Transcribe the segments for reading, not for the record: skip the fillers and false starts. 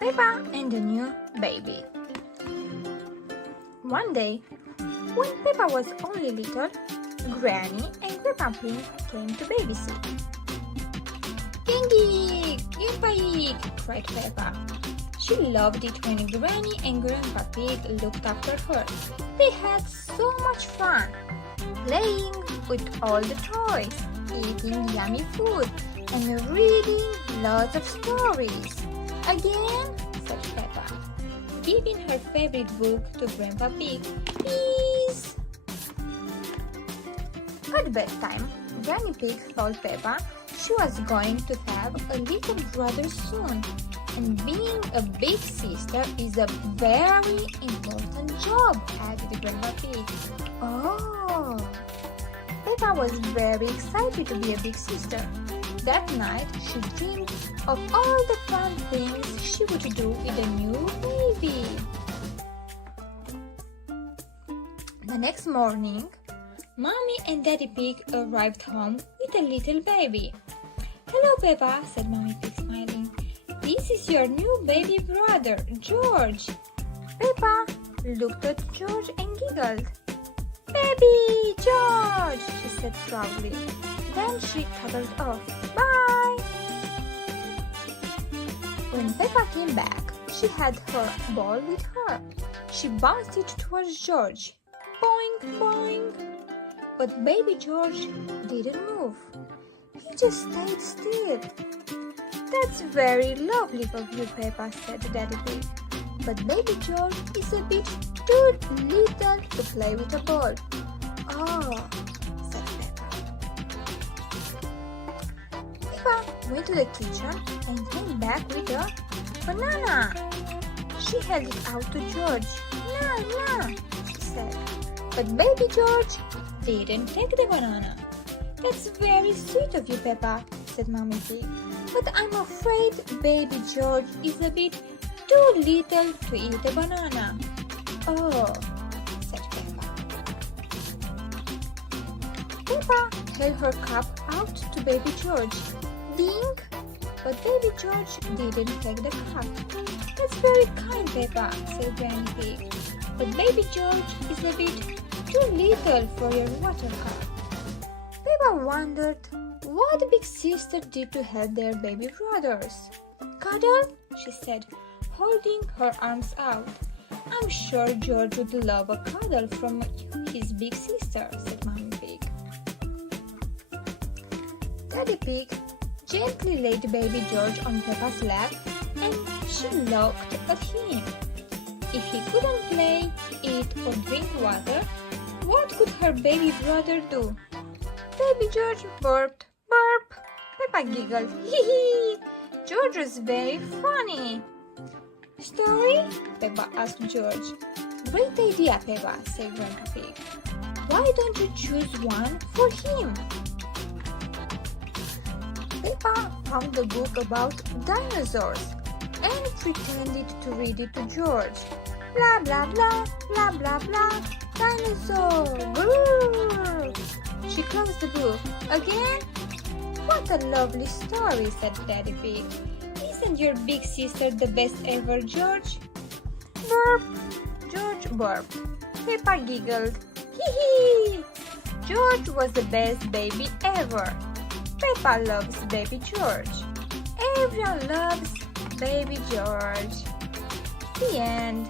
Peppa and the New Baby. One day, when Peppa was only little, Granny and Grandpa Pig came to babysit. "Piggy! Grandpa Pig!" cried Peppa. She loved it when Granny and Grandpa Pig looked after her. They had so much fun, playing with all the toys, eating yummy food, and reading lots of stories. "Again?" said Peppa, giving her favorite book to Grandpa Pig. "Please!" At bedtime, Granny Pig told Peppa she was going to have a little brother soon, and being a big sister is a very important job, added Grandpa Pig. Oh! Peppa was very excited to be a big sister. That night, she dreamed of all the fun things she would do with a new baby. The next morning, Mommy and Daddy Pig arrived home with a little baby. "Hello, Peppa," said Mommy Pig, smiling. "This is your new baby brother, George." Peppa looked at George and giggled. "Baby George," she said proudly. Then she toddled off. "Bye." When Peppa came back, she had her ball with her. She bounced it towards George. Boing, boing. But baby George didn't move. He just stayed still. "That's very lovely of you, Peppa," said Daddy Pig. "But baby George is a bit too little to play with a ball." "Oh," said Peppa. Peppa went to the kitchen and came back with a banana. She held it out to George. "No, no," she said. But baby George didn't take the banana. "That's very sweet of you, Peppa," said Mommy Pig. "But I'm afraid baby George is a bit too little to eat a banana." "Oh," said Peppa. Peppa held her cup out to baby George. Ding! But baby George didn't take the cup. "That's very kind, Peppa," said Granny Pig. "But baby George is a bit too little for your water cup." Peppa wondered what Big Sister did to help their baby brothers. "Cuddle?" she said, holding her arms out. "I'm sure George would love a cuddle from his big sister," said Mommy Pig. Daddy Pig gently laid baby George on Peppa's lap and she looked at him. If he couldn't play, eat or drink water, what could her baby brother do? Baby George burped. "Burp!" Peppa giggled. "Hee hee! George was very funny." "Story?" Peppa asked George. "Great idea, Peppa," said Grandpa Pig. "Why don't you choose one for him?" Peppa found a book about dinosaurs and pretended to read it to George. "Blah, blah, blah, blah, blah, blah, dinosaur, grrr." She closed the book. "Again? What a lovely story," said Daddy Pig. "Isn't your big sister the best ever, George?" Burp! George burped. Peppa giggled. "Hee hee! George was the best baby ever." Peppa loves baby George. Everyone loves baby George. The end.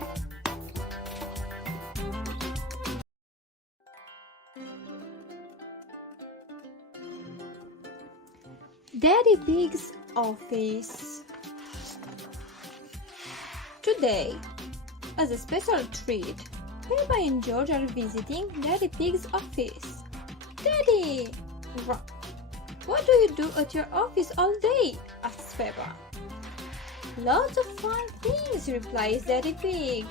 Daddy Pig's office. Today, as a special treat, Peppa and George are visiting Daddy Pig's office. "Daddy, what do you do at your office all day?" asks Peppa. "Lots of fun things," replies Daddy Pig.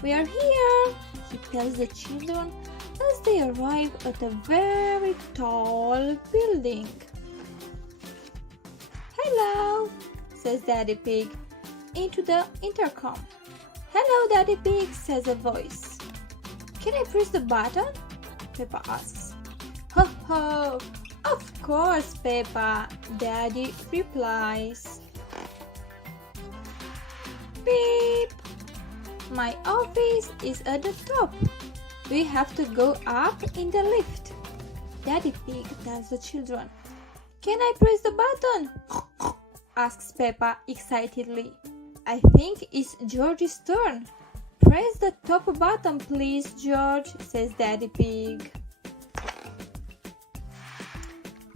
"We are here," he tells the children as they arrive at a very tall building. "Hello," says Daddy Pig into the intercom. "Hello, Daddy Pig," says a voice. "Can I press the button?" Peppa asks. "Ho ho! Of course, Peppa," Daddy replies. Beep! My office is at the top. We have to go up in the lift. Daddy Pig tells the children. Can I press the button? Asks Peppa excitedly. I think it's George's turn. Press the top button, please, George, says Daddy Pig.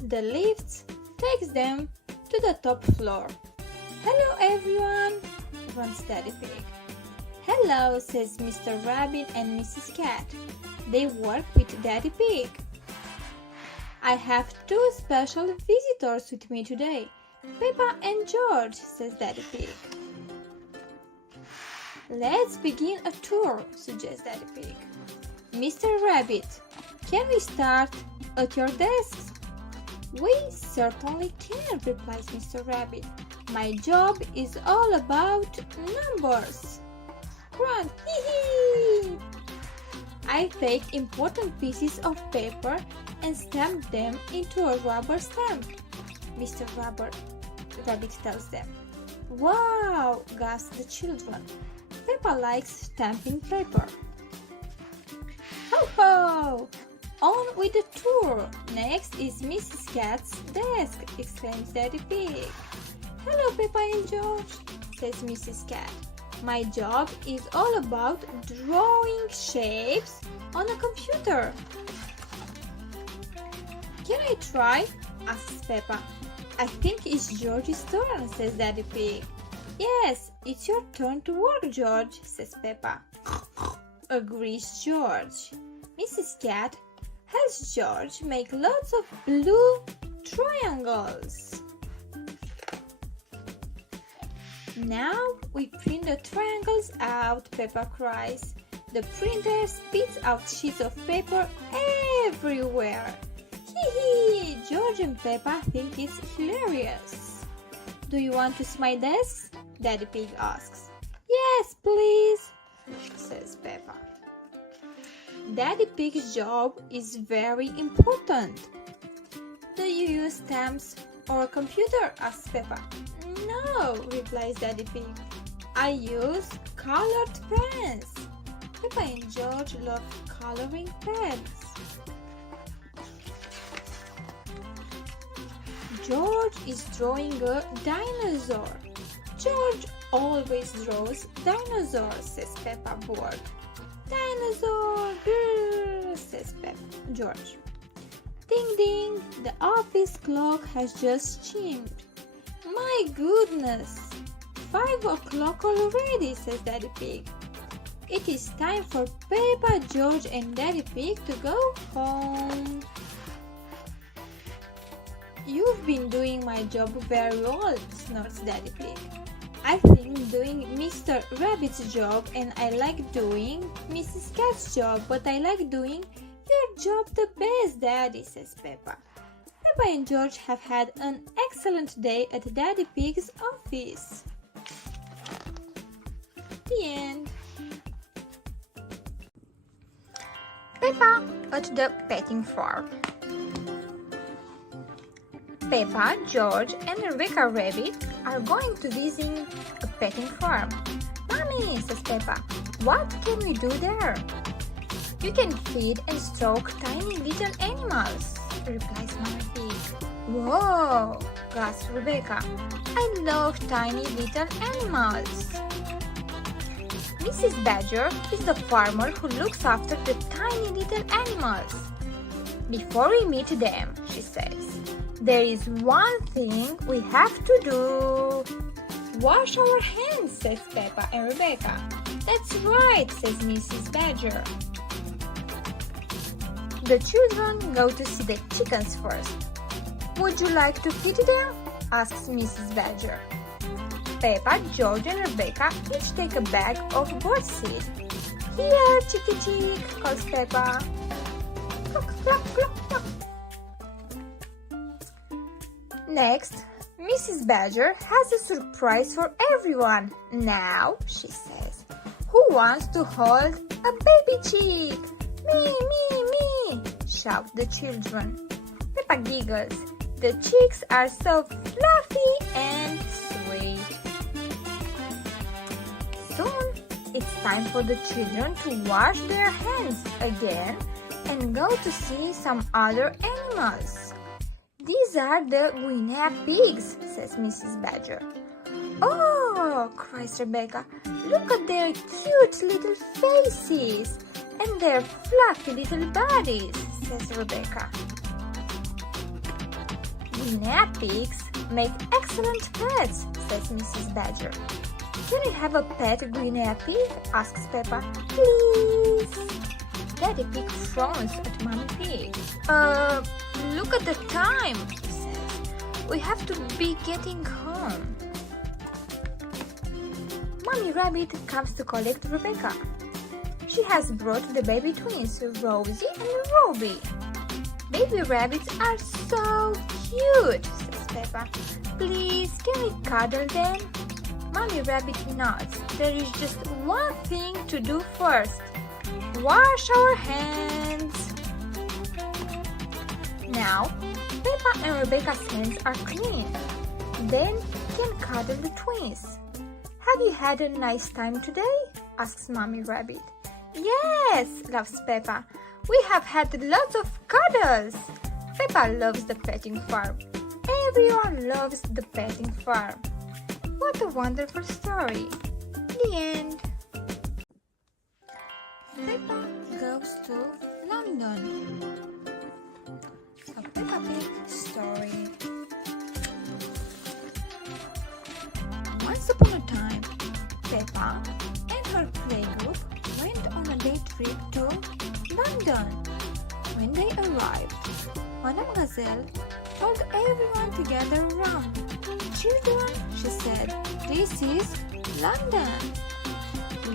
The lift takes them to the top floor. Hello, everyone, runs Daddy Pig. Hello, says Mr. Rabbit and Mrs. Cat. They work with Daddy Pig. I have two special visitors with me today, Peppa and George, says Daddy Pig. Let's begin a tour, suggests Daddy Pig. Mr. Rabbit, can we start at your desks? We certainly can, replies Mr. Rabbit. My job is all about numbers. Grunt, hee hee! I take important pieces of paper and stamp them into a rubber stamp, Mr. Rabbit tells them. Wow, gasp the children. Peppa likes stamping paper. Ho ho! On with the tour! Next is Mrs. Cat's desk, exclaims Daddy Pig. Hello, Peppa and George, says Mrs. Cat. My job is all about drawing shapes on a computer. Can I try? Asks Peppa. I think it's George's turn, says Daddy Pig. Yes, it's your turn to work, George, says Peppa. Agrees George. Mrs. Cat has George make lots of blue triangles. Now we print the triangles out, Peppa cries. The printer spits out sheets of paper everywhere. Hee hee! George and Peppa think it's hilarious. Do you want to see my desk? Daddy Pig asks. Yes, please, says Peppa. Daddy Pig's job is very important. Do you use stamps or a computer? Asks Peppa. No, replies Daddy Pig. I use colored pens. Peppa and George love coloring pens. George is drawing a dinosaur. George always draws dinosaurs, says Peppa, bored. Dinosaur, grrr, says George. Ding ding, the office clock has just chimed. My goodness, 5 o'clock already, says Daddy Pig. It is time for Peppa, George and Daddy Pig to go home. You've been doing my job very well, snorts Daddy Pig. I think doing Mr. Rabbit's job and I like doing Mrs. Cat's job, but I like doing your job the best, Daddy, says Peppa. Peppa and George have had an excellent day at Daddy Pig's office. The end. Peppa at the petting farm. Peppa, George, and Rebecca Rabbit are going to visit a petting farm. Mommy, says Peppa, what can we do there? You can feed and stroke tiny little animals, replies Mama Pig. Whoa, gasps Rebecca. I love tiny little animals. Mrs. Badger is the farmer who looks after the tiny little animals. Before we meet them, she says, there is one thing we have to do. Wash our hands, says Peppa and Rebecca. That's right, says Mrs. Badger. The children go to see the chickens first. Would you like to feed them? Asks Mrs. Badger. Peppa, George and Rebecca each take a bag of birdseed. Here, Chicky Chick, calls Peppa. Cluck, cluck, cluck, cluck. Next, Mrs. Badger has a surprise for everyone. Now, she says, who wants to hold a baby chick? Me, me, me, shout the children. Peppa giggles. The chicks are so fluffy and sweet. it's time for the children to wash their hands again and go to see some other animals. These are the guinea pigs, says Mrs. Badger. Oh, cries Rebecca, look at their cute little faces and their fluffy little bodies, says Rebecca. Guinea pigs make excellent pets, says Mrs. Badger. Can I have a pet guinea pig? Asks Peppa. Please. Daddy Pig frowns at Mommy Pig. Look at the time, he says. We have to be getting home. Mommy Rabbit comes to collect Rebecca. She has brought the baby twins, Rosie and Robbie. Baby rabbits are so cute, says Peppa. Please, can we cuddle them? Mommy Rabbit nods. There is just one thing to do first. Wash our hands. Now, Peppa and Rebecca's hands are clean. Then can cuddle the twins. Have you had a nice time today? Asks Mommy Rabbit. Yes, laughs Peppa. We have had lots of cuddles. Peppa loves the petting farm. Everyone loves the petting farm. What a wonderful story. The end. Peppa goes to London. A Peppa Pig story. Once upon a time, Peppa and her playgroup went on a day trip to London. When they arrived, Madame Gazelle told everyone to gather around. Children, she said, this is London.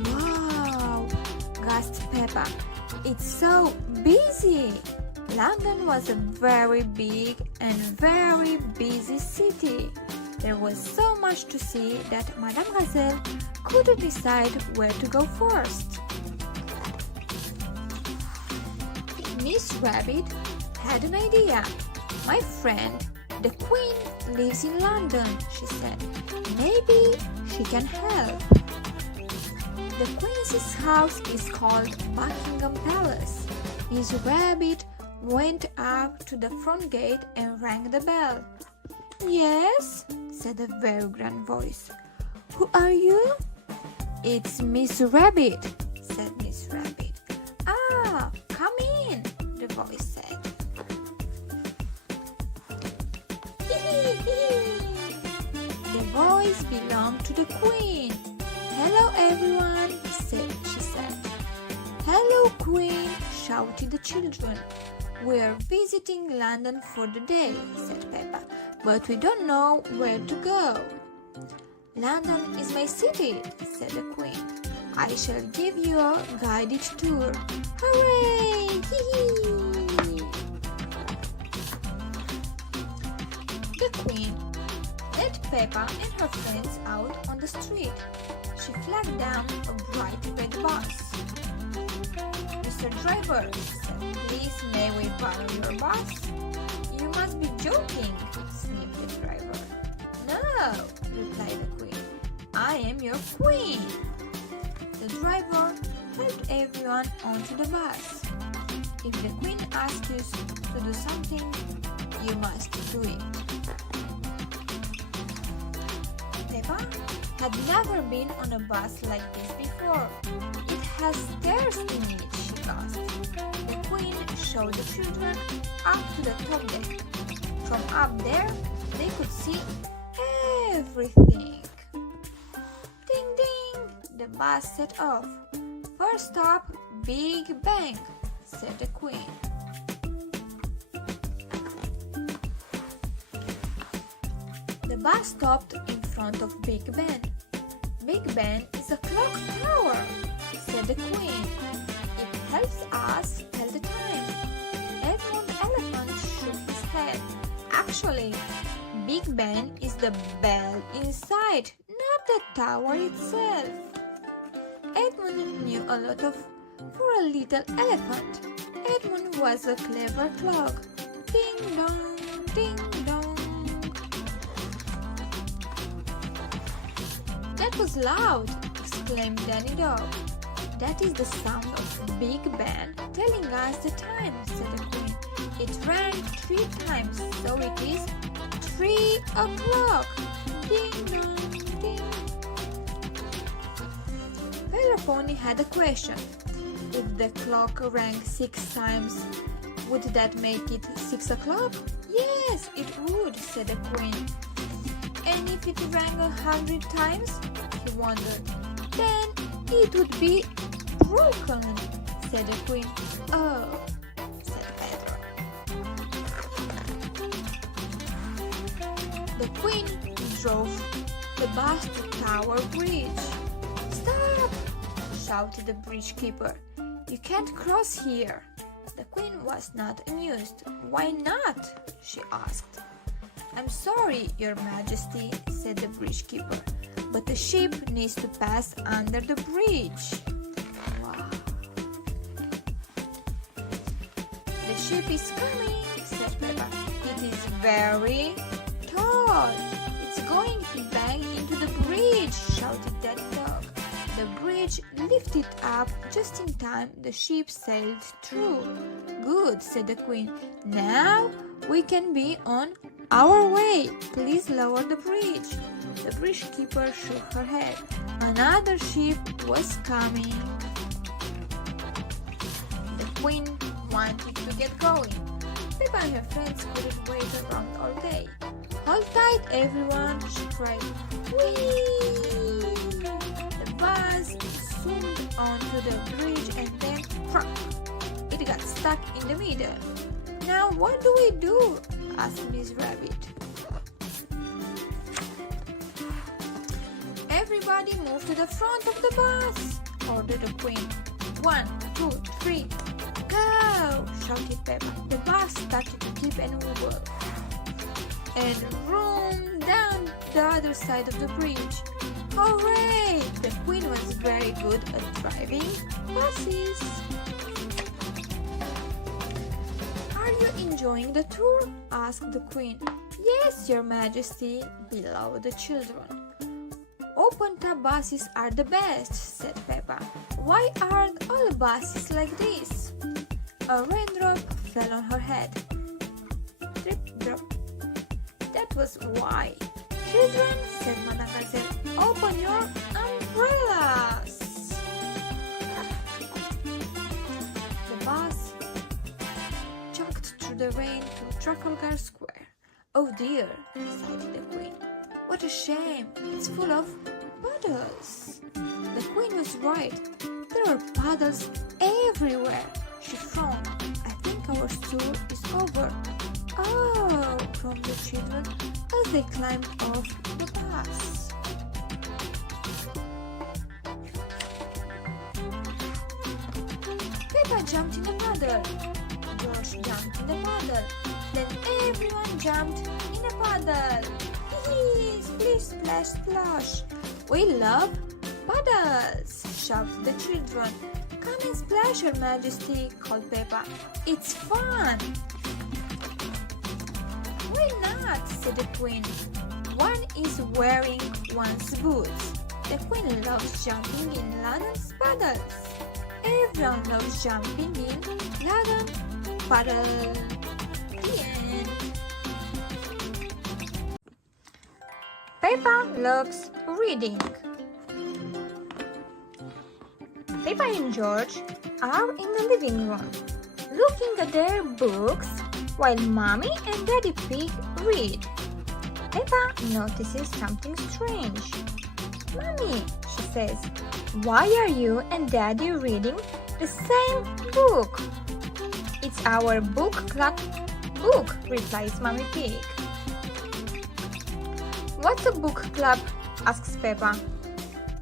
Wow, gasped Peppa. It's so busy. London was a very big and very busy city. There was so much to see that Madame Gazelle couldn't decide where to go first. Miss Rabbit had an idea. My friend, the Queen, lives in London, she said. Maybe she can help. The Queen's house is called Buckingham Palace. Miss Rabbit went up to the front gate and rang the bell. Yes, said a very grand voice. Who are you? It's Miss Rabbit, said Miss Rabbit. Ah, come in, the voice said. The voice belonged to the Queen. Hello, everyone, she said. Hello, Queen, shouted the children. We're visiting London for the day, said Peppa, but we don't know where to go. London is my city, said the Queen. I shall give you a guided tour. Hooray! Hee-hee! The Queen led Peppa and her friends out on the street. She flagged down a bright red bus. Mr. Driver, she said, please may we borrow your bus? You must be joking, sniffed the driver. No, replied the Queen. I am your Queen. The driver helped everyone onto the bus. If the Queen asks you to do something, you must do it. Peppa had never been on a bus like this before. It has stairs in it, she gasped. The Queen showed the children up to the top deck. From up there, they could see everything. Ding ding! The bus set off. First stop, Big Bang, said the Queen. The bus stopped in front of Big Ben. Big Ben is a clock tower, said the Queen. It helps us tell the time. Edmund Elephant shook his head. Actually, Big Ben is the bell inside, not the tower itself. Edmund knew a lot for a little elephant. Edmund was a clever clock. Ding dong, ding dong. That was loud, exclaimed Danny Dog. That is the sound of Big Ben telling us the time, said the Queen. It rang 3 times, so it is 3 o'clock. Ding dong, ding. Pedro Pony had a question. If the clock rang 6 times, would that make it 6 o'clock? Yes, it would, said the Queen. And if it rang 100 times, he wondered, then it would be broken, said the Queen. Oh, said Pedro. The Queen drove the bus to Tower Bridge. Stop! Shouted the bridge keeper. You can't cross here. The Queen was not amused. Why not? She asked. I'm sorry, Your Majesty, said the bridge keeper, but the ship needs to pass under the bridge. Wow. The ship is coming, said Peppa. It is very tall. It's going to bang into the bridge, shouted Daddy Dog. The bridge lifted up just in time. The ship sailed through. Good, said the Queen. Now we can be on our way. Please lower the bridge. The bridge keeper shook her head. Another ship was coming. The Queen wanted to get going. Peppa and her friends couldn't wait around all day. Hold tight, everyone, she cried. Whee! The bus zoomed onto the bridge and then crack! It got stuck in the middle. Now what do we do? Asked Miss Rabbit. Everybody move to the front of the bus, ordered the Queen. 1, 2, 3, go! Shouted Peppa. The bus started to tip and wobble. And room down the other side of the bridge. Hooray! The Queen was very good at driving buses. Are you enjoying the tour? Asked the Queen. Yes, Your Majesty, bellowed the children. Open-top buses are the best, said Peppa. Why aren't all buses like this? A raindrop fell on her head. Drip, drop. That was why. Children, said Madame Gazelle, open your umbrellas. The bus chugged through the rain to Trafalgar Square. Oh dear, sighed the Queen. What a shame, it's full of puddles. The Queen was right. There are puddles everywhere. She frowned. I think our tour is over. Oh, from the children as they climbed off the bus. Peppa jumped in the puddle. George jumped in the puddle. Then everyone jumped in a puddle. Hee, splish, splash, splash. We love puddles, shouted the children. Come and splash, Your Majesty, called Peppa. It's fun. Why not? Said the Queen. One is wearing one's boots. The Queen loves jumping in London's puddles. Everyone loves jumping in London puddle. The end. Peppa loves reading. Peppa and George are in the living room, looking at their books while Mommy and Daddy Pig read. Peppa notices something strange. Mommy, she says, why are you and Daddy reading the same book? It's our book club book, replies Mommy Pig. What's a book club? Asks Peppa.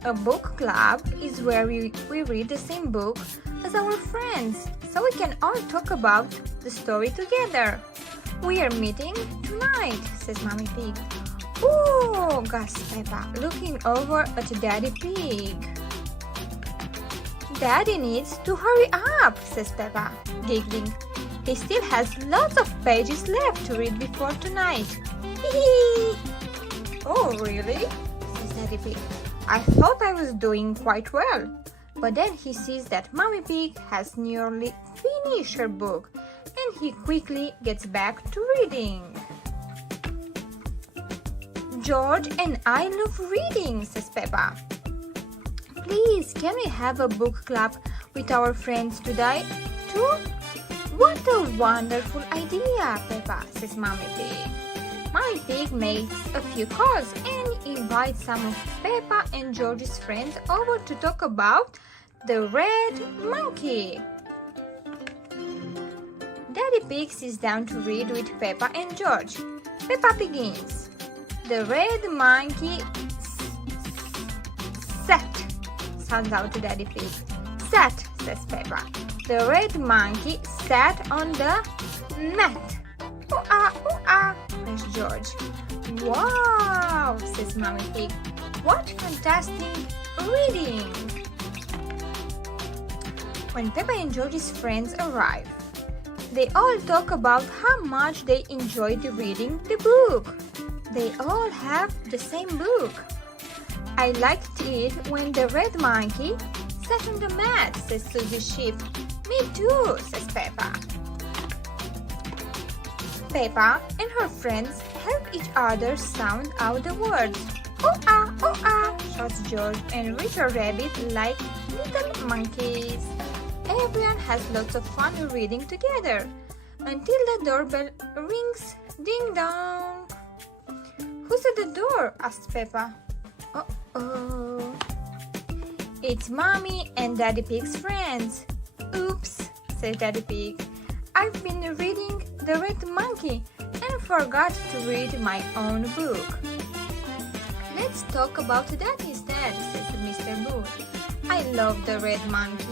A book club is where we read the same book as our friends, so we can all talk about the story together. We are meeting tonight, says Mommy Pig. Ooh, gasps Peppa, looking over at Daddy Pig. Daddy needs to hurry up, says Peppa, giggling. He still has lots of pages left to read before tonight. Hee hee! Oh, really? Says Daddy Pig. I thought I was doing quite well. But then he sees that Mommy Pig has nearly finished her book and he quickly gets back to reading. George and I love reading, says Peppa. Please, can we have a book club with our friends today, too? What a wonderful idea, Peppa, says Mommy Pig. Mommy Pig makes a few calls and invites some of Peppa and George's friends over to talk about the red monkey. Daddy Pig sits down to read with Peppa and George. Peppa begins. The red monkey sat, sounds out to Daddy Pig. Sat, says Peppa. The red monkey sat on the mat. Ooh-ah, ooh-ah, says George. Wow, says Mommy Pig. What fantastic reading! When Peppa and George's friends arrive, they all talk about how much they enjoyed reading the book. They all have the same book. I liked it when the red monkey sat on the mat, says Susie Sheep. Me too, says Peppa. Peppa and her friends help each other sound out the words. Oh-ah, oh-ah, shouts George and Richard Rabbit like little monkeys. Everyone has lots of fun reading together until the doorbell rings. Ding dong. Who's at the door? Asked Peppa. Uh-oh. It's Mommy and Daddy Pig's friends. Oops, said Daddy Pig. I've been reading The Red Monkey and forgot to read my own book. Let's talk about that instead, says Mr. Moon. I love The Red Monkey.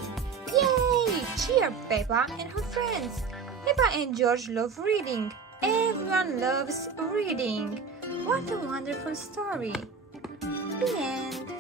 Yay! Cheer Peppa and her friends. Peppa and George love reading. Everyone loves reading. What a wonderful story. The end.